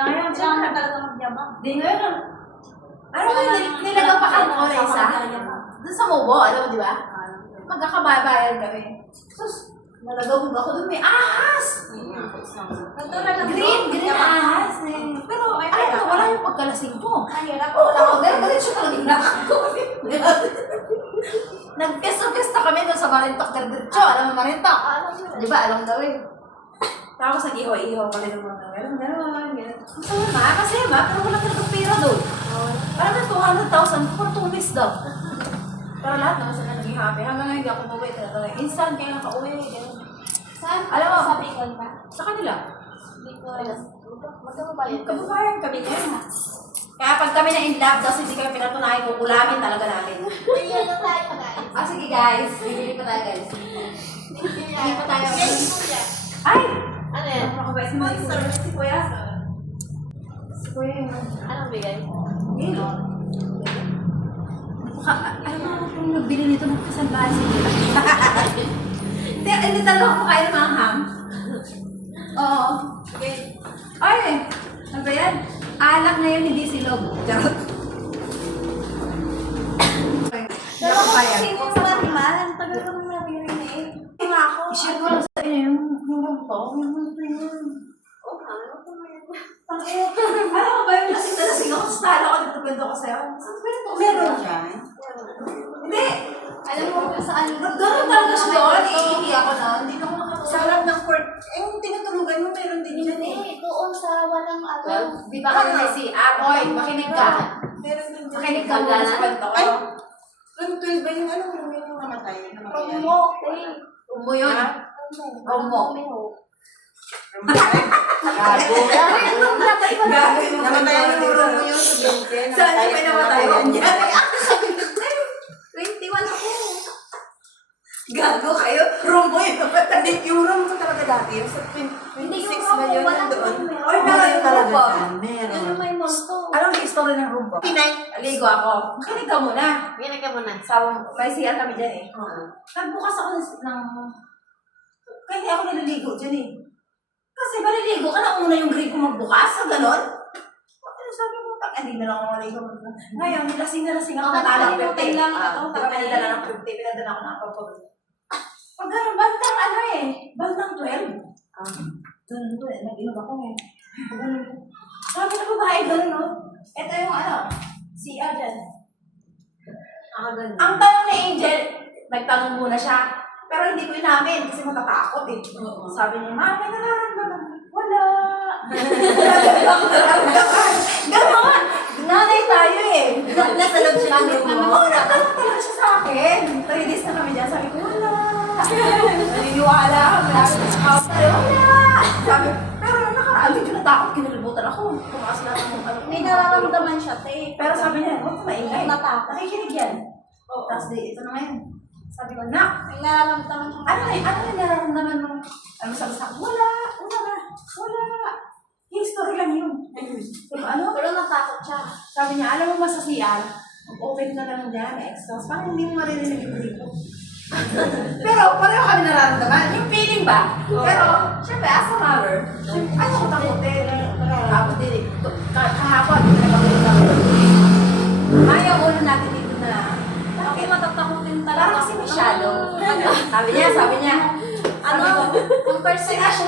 na ngayon. Kailangan na talaga magyabang. Di ngayon. Ano ba nilagang pa kami ko na isa? Doon sa Mobo, alam mo di ba? Magkakababayan kami. Sus, nalagawag ako doon, may ahas! Green ahas eh. Pero, ayun, wala yung pagkalasing ko. Mahirap. Oo, dahil siya talaga yung nakako. Nag-pesta kami doon sa Marintok del Diretso. Alam mo Marintok? Di ba, alam daw eh. Tapos nag-iho-iho kami ng mga gano'n. Kasi pero wala talaga pera doon. Parang na 200,000 for 2 weeks daw. Pero lahat naman sila naging happy. Hanggang ngayon hindi ako umuwi talaga. Instant kaya nakauwi. Saan? Alam mo, Sa Bicol ba? sa kanila. Bicol. Magkababayan ka. Kababayan kami ngayon. Kaya pag kami na in love, tapos hindi kami pinatunayan, kukulamin talaga namin. Ayan na tayo, guys. Sige guys, bibili pa tayo guys. Hindi pa tayo. Ay! Ano yan? Nakabay si Monster. Si Kuya. Si Kuya yun. Anong bigay? Hilo. Alam mo kung nagbili nito ng kasambahan si Kuya. Hindi talaga ako kain ng manghang. Oo. Okay. Ay! Ano ba yan? Alak na yun, hindi silog. Charot. Pero kung sino sa Mariman, tagal ko nang nabili na eh. Nga ako. I-share ko lang sa inyo yung to. Alam mo ba yung lasing na lasing ako? Style ako, nagtaganda ko sa'yo. Saan ba ito? Meron dyan? Hindi. Alam mo kung saan. Nagdaro talaga siya doon. Iihi ako na. Hindi na ako nakatulog. Sa harap ng court, yung tinutulugan mo, meron din yun eh. Hindi, doon sa walang ano. Di ba kami may CR? Oy, makinig ka. Meron din dyan. Makinig ka muna sa kwento ko. Ay! Yung 12 ba yung ano? Yung namatay? Promo, eh. Umo yun. Promo. Gago. Namatay ang luro mo yun sa 20. Saan yung may namatayan niya? 21 ako. Gago kayo. Room mo yun. Hindi, yung room ko talaga dati. Yung sa 26 ba yun nandoon? Oy, meron yung talaga room ko. dyan. Yun Meron. yung may monto. Anong history ng room ko? Pinay. Aligo ako. Makinig ka muna. Ginag ka muna. May CR kami dyan eh. Nagbukas ako ng... Kaya hindi ako naliligo dyan eh. Kasi maliligo ka na una yung grade ko magbukas, sa ganon. Ano sabi mo, hindi na lang ako maligo. Ngayon, nilasing ako matalang 50. lang. Diba kanila lang ng 50, pinadala ko ng pagpapag. Pag gano'n, bandang ano eh, bandang 12. Ganun eh, nag-inom ako eh. Sabi na babae, gano'n no? Ito yung ano, CR dyan. Ang tanong ni Angel, nagtanong muna siya, pero hindi ko inamin kasi matatakot eh. Sabi niya, Ma, may nararamdaman. Wala. Wala ako nararamdaman. Ganon! Nanay tayo eh. Nasa loob siya ng room mo. Oo, nagtanong talaga siya sa akin. 3 days na kami dyan. Sabi ko, wala. Naniniwala ako. Sabi ko, wala. Sabi, pero nung nakaraan, medyo natakot, kinalibutan ako. Tumaas na ako ng ano. May nararamdaman siya, te. Pero sabi niya, huwag ka maingay. Natakot. Nakikinig yan. Tapos ito na ngayon. Sabi ko, Nak, May nararamdaman siya. ano yung nararamdaman mo? Ano sabi sa akin? Wala. History lang yun. Pero ano? Pero natakot siya. Sabi niya, alam mo ba sa CR? Open ka na lang dyan, may exhaust. Parang hindi mo maririnig yung dito. Pero pareho kami nararamdaman. Yung feeling ba? Pero, syempre, as a mother, ano ko takutin? Tapos din, kahapon, ayaw ulo natin dito na. Ako matatakotin talaga. Parang kasi masyado. Sabi niya, Ano? Ang first Sinash